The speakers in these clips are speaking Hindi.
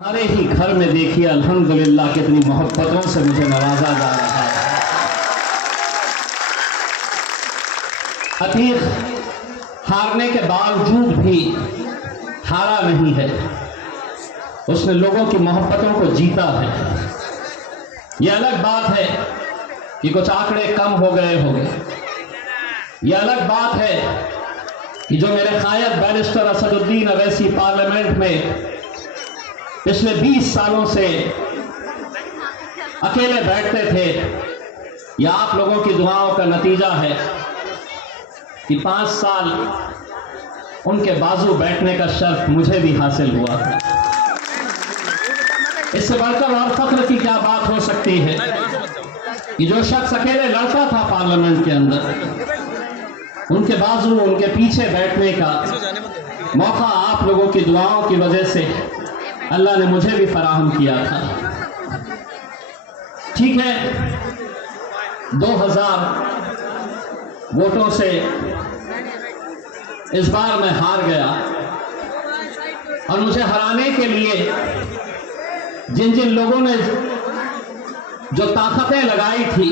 हमारे ही घर में देखिए अल्हम्दुलिल्लाह कितनी मोहब्बतों से मुझे नवाजा जा रहा है। अतीक हारने के बावजूद भी हारा नहीं है, उसने लोगों की मोहब्बतों को जीता है। यह अलग बात है कि कुछ आंकड़े कम हो गए होंगे, यह अलग बात है कि जो मेरे कायद बैरिस्टर असदुद्दीन अवैसी पार्लियामेंट में पिछले 20 सालों से अकेले बैठते थे, यह आप लोगों की दुआओं का नतीजा है कि 5 साल उनके बाजू बैठने का शर्फ मुझे भी हासिल हुआ था। इससे बढ़कर और फख्र की क्या बात हो सकती है कि जो शख्स अकेले लड़ता था पार्लियामेंट के अंदर, उनके बाजू उनके पीछे बैठने का मौका आप लोगों की दुआओं की वजह से अल्लाह ने मुझे भी फराहम किया था। ठीक है, 2000 वोटों से इस बार मैं हार गया और मुझे हराने के लिए जिन जिन लोगों ने जो ताकतें लगाई थी,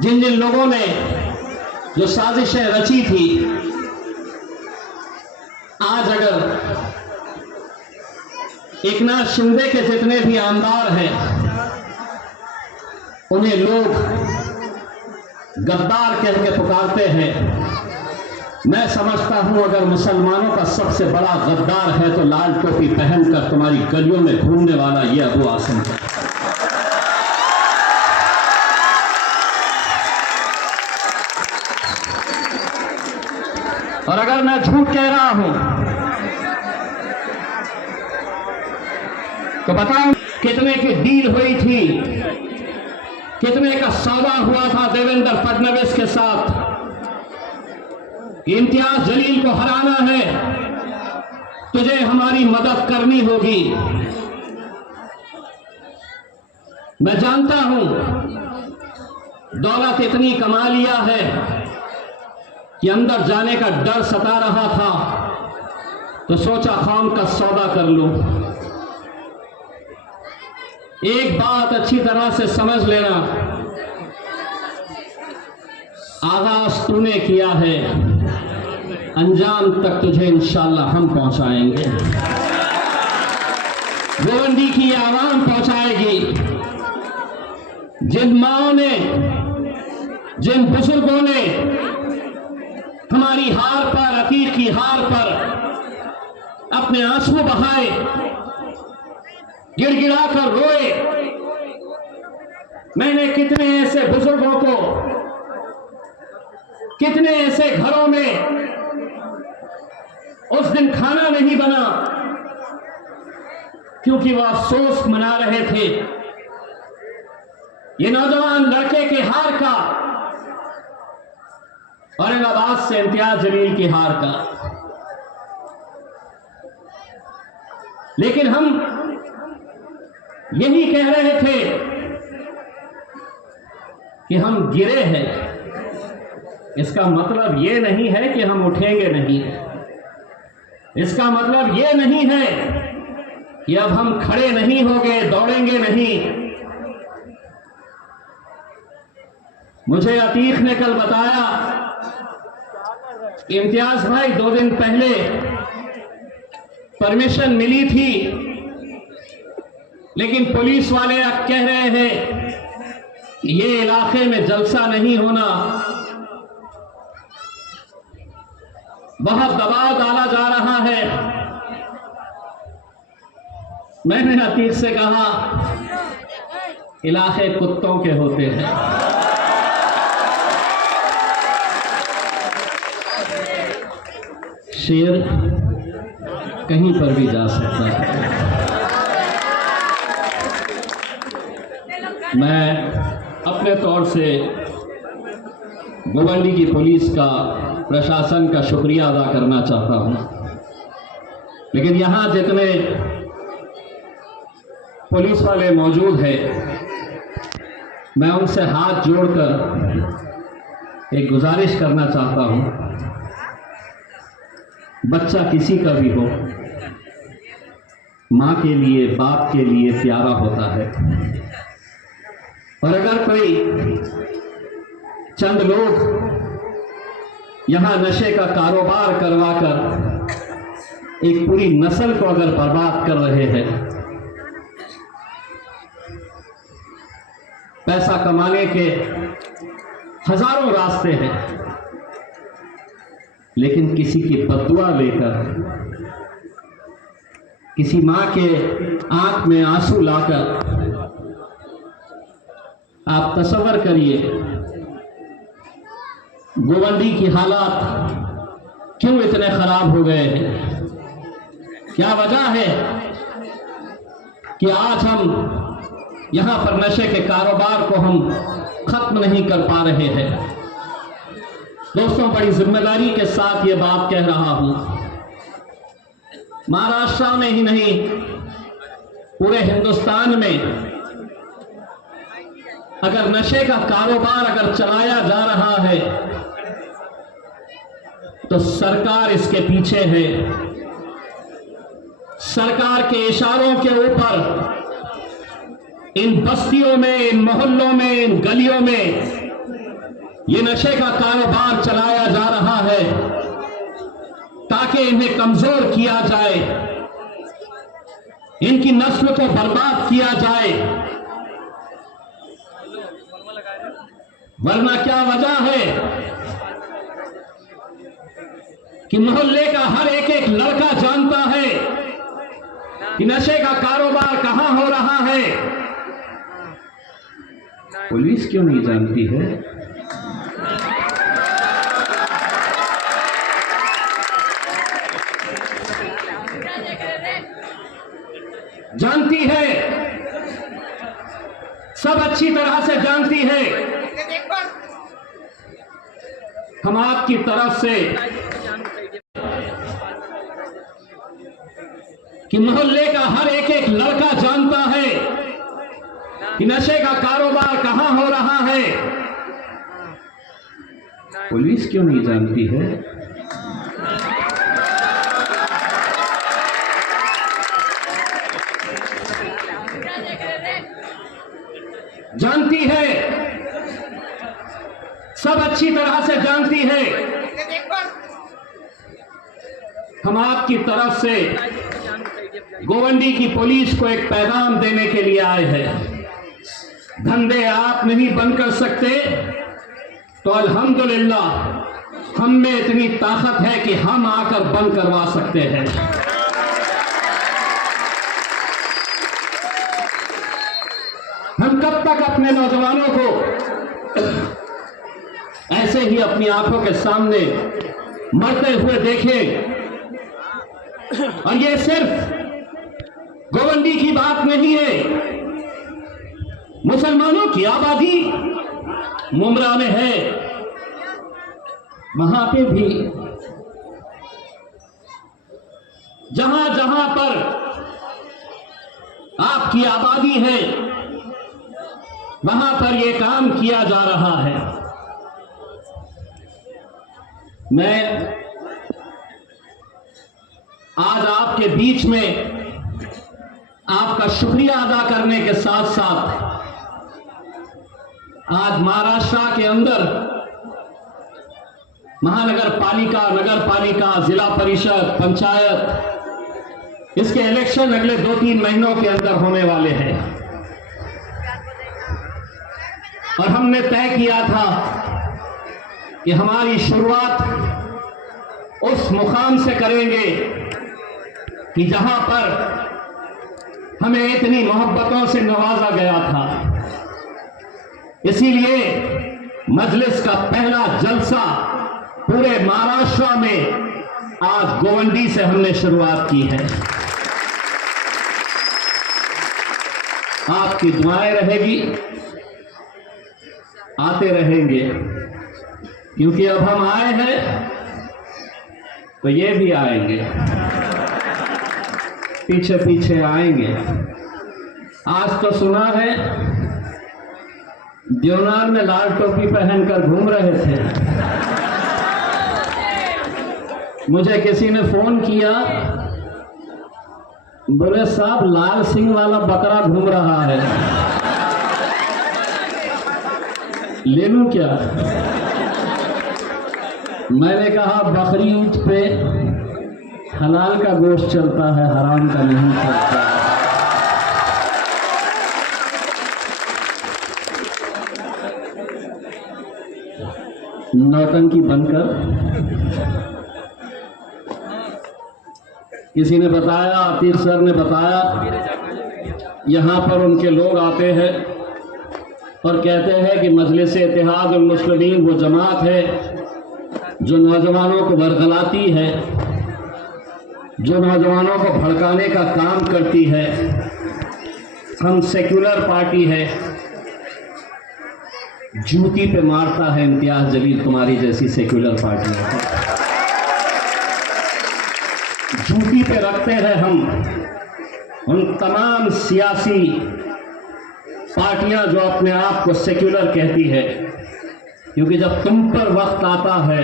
जिन जिन लोगों ने जो साजिशें रची थी, आज अगर एकनाथ शिंदे के जितने भी आमदार हैं उन्हें लोग गद्दार कह के पुकारते हैं, मैं समझता हूं अगर मुसलमानों का सबसे बड़ा गद्दार है तो लाल टोपी पहनकर तुम्हारी गलियों में घूमने वाला ये अबू आसिम है। और अगर मैं झूठ कह रहा हूं तो बताओ कितने की डील हुई थी, कितने का सौदा हुआ था देवेंद्र फडणवीस के साथ। इम्तियाज जलील को हराना है, तुझे हमारी मदद करनी होगी। मैं जानता हूं दौलत इतनी कमा लिया है कि अंदर जाने का डर सता रहा था, तो सोचा कौम का सौदा कर लूं। एक बात अच्छी तरह से समझ लेना, आगाज तूने किया है, अंजाम तक तुझे इंशाअल्लाह हम पहुंचाएंगे। गोवंडी की आवाम पहुंचाएगी। जिन माओं ने, जिन बुजुर्गों ने हमारी हार पर, अतीक की हार पर अपने आंसू बहाए, गिड़गिड़ा कर रोए, मैंने कितने ऐसे बुजुर्गों को, कितने ऐसे घरों में उस दिन खाना नहीं बना क्योंकि वह अफसोस मना रहे थे ये नौजवान लड़के के हार का, औरंगाबाद से इम्तियाज जलील की हार का। लेकिन हम यही कह रहे थे कि हम गिरे हैं, इसका मतलब यह नहीं है कि हम उठेंगे नहीं, इसका मतलब यह नहीं है कि अब हम खड़े नहीं होंगे, दौड़ेंगे नहीं। मुझे अतीक ने कल बताया कि इम्तियाज भाई 2 दिन पहले परमिशन मिली थी, लेकिन पुलिस वाले अब कह रहे हैं कि ये इलाके में जलसा नहीं होना, बहुत दबाव डाला जा रहा है। मैंने अतीक से कहा, इलाके कुत्तों के होते हैं, शेर कहीं पर भी जा सकता है। मैं अपने तौर से गोवंडी की पुलिस का, प्रशासन का शुक्रिया अदा करना चाहता हूं, लेकिन यहां जितने पुलिस वाले मौजूद हैं, मैं उनसे हाथ जोड़कर एक गुजारिश करना चाहता हूं, बच्चा किसी का भी हो, माँ के लिए, बाप के लिए प्यारा होता है। और अगर कोई चंद लोग यहाँ नशे का कारोबार करवाकर एक पूरी नस्ल को अगर बर्बाद कर रहे हैं, पैसा कमाने के हजारों रास्ते हैं, लेकिन किसी की बद्दुआ लेकर, किसी मां के आंख में आंसू लाकर, आप तसव्वुर करिए गोवंडी की हालात क्यों इतने खराब हो गए हैं। क्या वजह है कि आज हम यहां पर नशे के कारोबार को हम खत्म नहीं कर पा रहे हैं। दोस्तों, बड़ी जिम्मेदारी के साथ ये बात कह रहा हूं, महाराष्ट्र में ही नहीं पूरे हिंदुस्तान में अगर नशे का कारोबार अगर चलाया जा रहा है तो सरकार इसके पीछे है। सरकार के इशारों के ऊपर इन बस्तियों में, इन मोहल्लों में, इन गलियों में ये नशे का कारोबार चलाया जा रहा है ताकि इन्हें कमजोर किया जाए, इनकी नस्ल को बर्बाद किया जाए। वरना क्या वजह है कि मोहल्ले का हर एक एक लड़का जानता है कि नशे का कारोबार कहां हो रहा है। पुलिस क्यों नहीं जानती है? जानती है, सब अच्छी तरह से जानती है। हम आपकी तरफ से कि मोहल्ले का हर एक एक लड़का जानता है कि नशे का कारोबार कहां हो रहा है। पुलिस क्यों नहीं जानती है? जानती है, सब अच्छी तरह से जानती है। हम आपकी तरफ से गोवंडी की पुलिस को एक पैगाम देने के लिए आए हैं। धंधे आप नहीं बंद कर सकते तो अल्हम्दुलिल्लाह हम में इतनी ताकत है कि हम आकर बंद करवा सकते हैं। हम कब तक अपने नौजवानों को ऐसे ही अपनी आंखों के सामने मरते हुए देखें? और ये सिर्फ गोवंडी की बात नहीं है, मुसलमानों की आबादी मुमरा में है, वहां पे भी जहां जहां पर आपकी आबादी है वहां पर यह काम किया जा रहा है। मैं आज आपके बीच में आपका शुक्रिया अदा करने के साथ साथ आज महाराष्ट्र के अंदर महानगर पालिका, नगर पालिका, जिला परिषद, पंचायत, इसके इलेक्शन अगले 2-3 महीनों के अंदर होने वाले हैं। और हमने तय किया था कि हमारी शुरुआत उस मुकाम से करेंगे कि जहां पर हमें इतनी मोहब्बतों से नवाजा गया था। इसीलिए मजलिस का पहला जलसा पूरे महाराष्ट्र में आज गोवंडी से हमने शुरुआत की है। आपकी दुआएं रहेगी, आते रहेंगे, क्योंकि अब हम आए हैं तो ये भी आएंगे, पीछे पीछे आएंगे। आज तो सुना है देवनार में लाल टोपी पहनकर घूम रहे थे। मुझे किसी ने फोन किया बोले साहब लाल सिंह वाला बकरा घूम रहा है, ले लूं क्या? मैंने कहा बकरी ईद पे हलाल का गोश्त चलता है, हराम का नहीं चलता। नौटंकी बनकर किसी ने बताया, आतिफ सर ने बताया, यहाँ पर उनके लोग आते हैं और कहते हैं कि मजलिस इत्तेहाद उल मुस्लिमीन वो जमात है जो नौजवानों को बरगलाती है, जो नौजवानों को भड़काने का काम करती है। हम सेक्युलर पार्टी है। जूती पे मारता है इम्तियाज जलील तुम्हारी जैसी सेक्युलर पार्टी है। जूती पे रखते हैं हम उन तमाम सियासी पार्टियां जो अपने आप को सेक्युलर कहती है, क्योंकि जब तुम पर वक्त आता है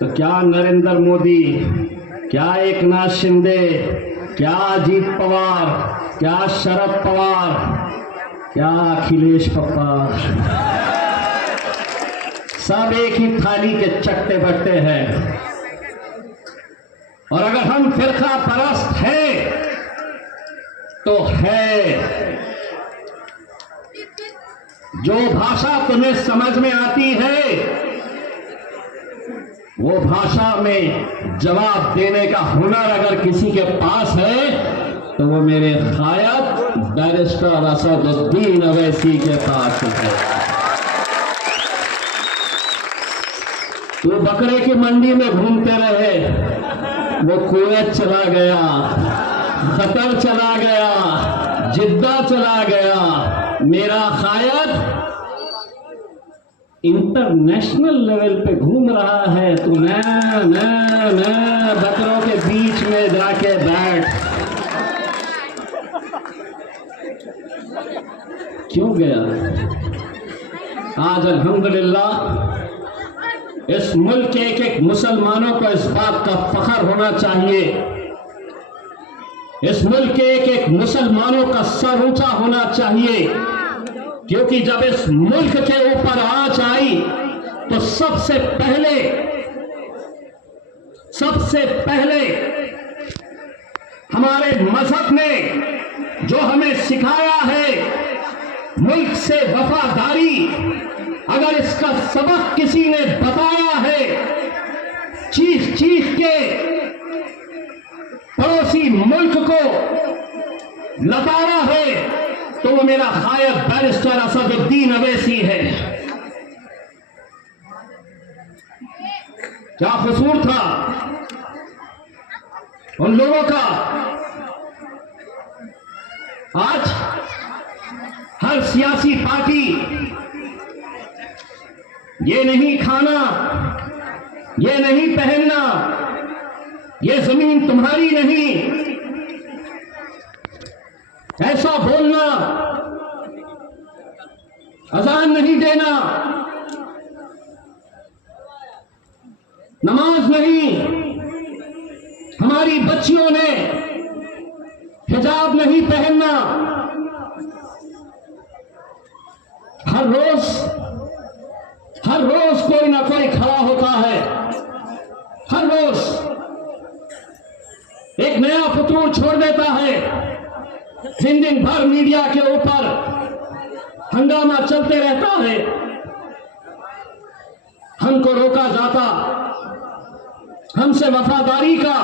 तो क्या नरेंद्र मोदी, क्या एकनाथ शिंदे, क्या अजीत पवार, क्या शरद पवार, क्या अखिलेश पवार, सब एक ही थाली के चट्टे बट्टे हैं। और अगर हम फिरका परस्त हैं तो है, जो भाषा तुम्हें समझ में आती है वो भाषा में जवाब देने का हुनर अगर किसी के पास है तो वो मेरे खायद बैरिस्टर असदुद्दीन अवैसी के पास है। वो बकरे की मंडी में घूमते रहे, वो कुवैत चला गया, कतर चला गया, जिद्दा चला गया। मेरा खायद इंटरनेशनल लेवल पे घूम रहा है। तू न बकरों के बीच में जाके बैठ। क्यों गया? आज अल्हम्दुलिल्लाह इस मुल्क के एक एक मुसलमानों को इस बात का फख्र होना चाहिए, इस मुल्क के एक एक मुसलमानों का सर ऊंचा होना चाहिए, क्योंकि जब इस मुल्क के ऊपर आंच आई तो सबसे पहले हमारे मजहब ने जो हमें सिखाया है मुल्क से वफादारी, अगर इसका सबक किसी ने बताया है, चीख चीख के पड़ोसी मुल्क को लताड़ा है, तो वो मेरा खायद बैरिस्टर असदुद्दीन अवैसी है। क्या कसूर था उन लोगों का? आज हर सियासी पार्टी ये नहीं खाना, ये नहीं पहनना, ये जमीन तुम्हारी नहीं, ऐसा बोलना, अजान नहीं देना, नमाज नहीं, हमारी बच्चियों ने हिजाब नहीं पहनना। हर रोज कोई ना कोई खड़ा होता है, हर रोज एक नया फतूर छोड़ देता है। दिन भर मीडिया के ऊपर हंगामा चलते रहता है, हमको रोका जाता, हमसे वफादारी का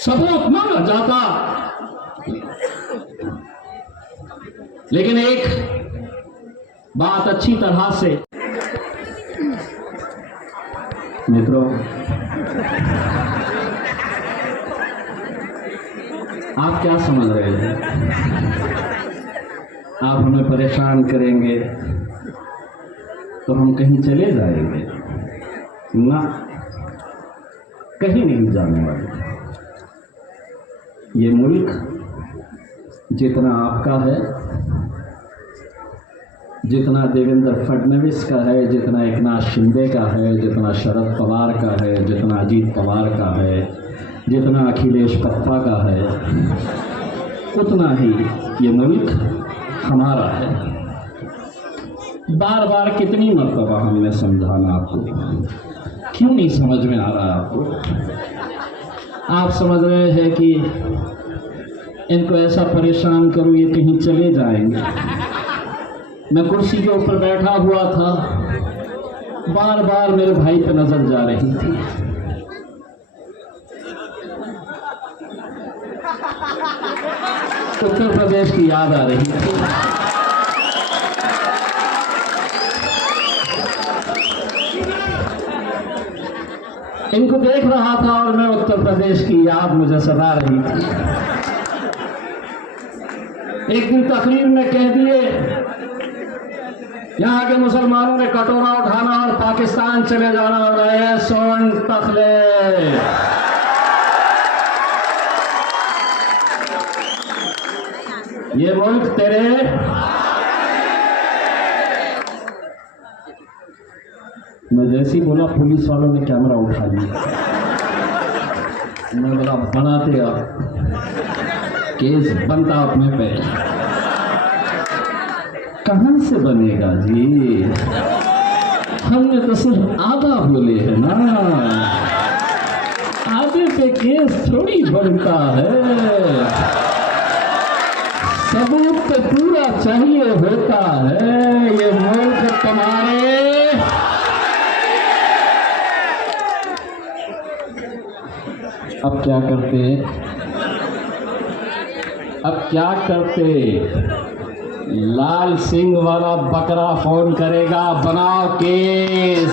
सबूत मांगा जाता। लेकिन एक बात अच्छी तरह से मित्रों, आप क्या समझ रहे हैं? आप हमें परेशान करेंगे तो हम कहीं चले जाएंगे? ना, कहीं नहीं जाने वाले। ये मुल्क जितना आपका है, जितना देवेंद्र फडणवीस का है, जितना एकनाथ शिंदे का है, जितना शरद पवार का है, जितना अजीत पवार का है, जितना अखिलेश पप्पा का है उतना ही ये मुल्क हमारा है। बार बार कितनी मर्तबा हमने समझाना आपको, क्यों नहीं समझ में आ रहा आपको? आप समझ रहे हैं कि इनको ऐसा परेशान करूं ये कहीं चले जाएंगे। मैं कुर्सी के ऊपर बैठा हुआ था, बार बार मेरे भाई पे नजर जा रही थी। उत्तर प्रदेश की याद आ रही थी। इनको देख रहा था और मैं उत्तर प्रदेश की याद मुझे सता रही थी। एक दिन तकरीर में कह दिए यहाँ के मुसलमानों ने कटोरा उठाना और पाकिस्तान चले जाना हो रहा है। सोन तखले ये मुल्क तेरे। मैं जैसे ही बोला पुलिस वालों ने कैमरा उठा लिया। मैं बोला बनाते आप, केस बनता अपने पे। कहां से बनेगा जी? हमने तो सिर्फ आधा बोले है ना, आधे पे केस थोड़ी बनता है। सबूत तो पूरा चाहिए होता है। ये मुल्क तुम्हारे। अब क्या करते? अब क्या करते? लाल सिंह वाला बकरा फोन करेगा, बनाओ केस।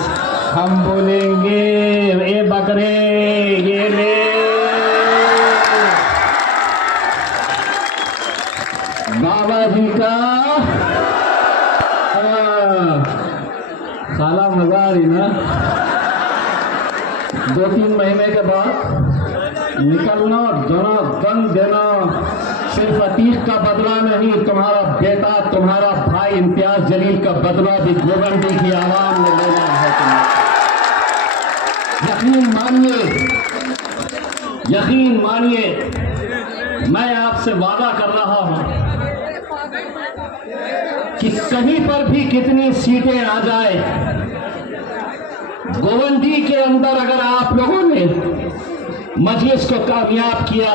हम बोलेंगे ए बकरे ये ले। बाबा जी का साला मजा आ रही ना। 2-3 महीने के बाद निकलना, दंड देना। सिर्फ अतीक का बदला नहीं, तुम्हारा बेटा, तुम्हारा भाई इम्तियाज जलील का बदला भी गोवंडी की आवाम ने लेना है। यकीन मानिए, यकीन मानिए, मैं आपसे वादा कर रहा हूं कि कहीं पर भी कितनी सीटें आ जाए, गोवंडी के अंदर अगर आप लोगों ने मजलिस को कामयाब किया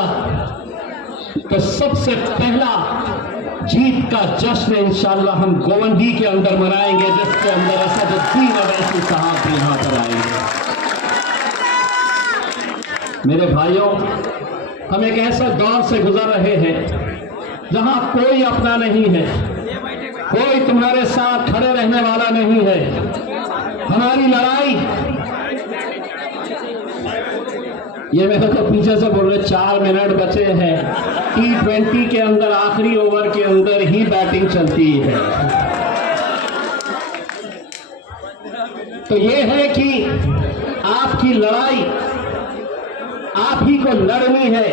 तो सबसे पहला जीत का जश्न इंशाअल्लाह हम गोवंडी के अंदर मनाएंगे, जिसके अंदर असदुद्दीन अवैसी साहब भी यहां पर आएंगे। मेरे भाइयों, हम एक ऐसा दौर से गुजर रहे हैं जहां कोई अपना नहीं है, कोई तुम्हारे साथ खड़े रहने वाला नहीं है। हमारी लड़ाई, ये मेरे को पीछे से बोल रहे 4 मिनट बचे हैं। T20 के अंदर आखिरी ओवर के अंदर ही बैटिंग चलती है। तो ये है कि आपकी लड़ाई आप ही को लड़नी है।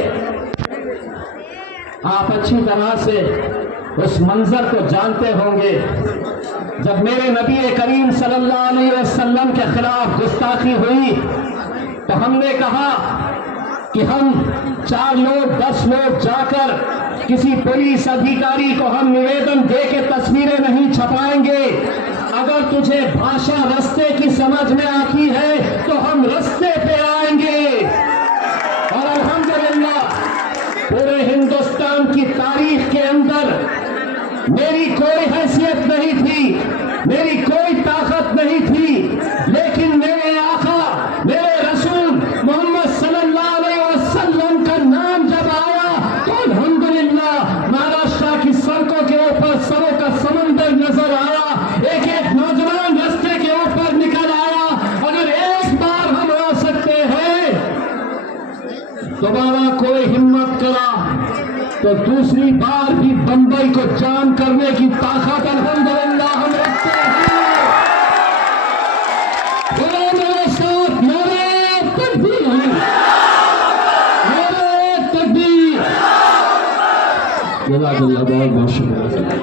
आप अच्छी तरह से उस मंजर को जानते होंगे जब मेरे नबी करीम सल्लल्लाहु अलैहि वसल्लम के खिलाफ गुस्ताखी हुई तो हमने कहा कि हम 4 लोग 10 लोग जाकर किसी पुलिस अधिकारी को हम निवेदन दे के तस्वीरें नहीं छपाएंगे। अगर तुझे भाषा रास्ते की समझ में आती है तो हम रास्ते पे आएंगे। और अल्हम्दुलिल्लाह पूरे हिंदुस्तान की तारीख के अंदर मेरी कोई हैसियत नहीं थी, मेरी कोई ताकत नहीं थी, लेकिन मेरे आका, मेरे रसूल मोहम्मद सल्लल्लाहु अलैहि वसल्लम का नाम जब आया तो अल्हम्दुलिल्लाह महाराष्ट्र की सड़कों के ऊपर सरों का समंदर नजर आया। एक एक नौजवान रास्ते के ऊपर निकल आया। अगर एक बार हम आ सकते हैं, दोबारा कोई हिम्मत करा तो दूसरी बार भी बंबई को जाम करने की ताकत अल्हम्दुलिल्लाह हम रखते हैं। मेरे साथ नारे तकबीर, नारे तकबीर। जज़ाकल्लाह, बहुत बहुत शुक्रिया।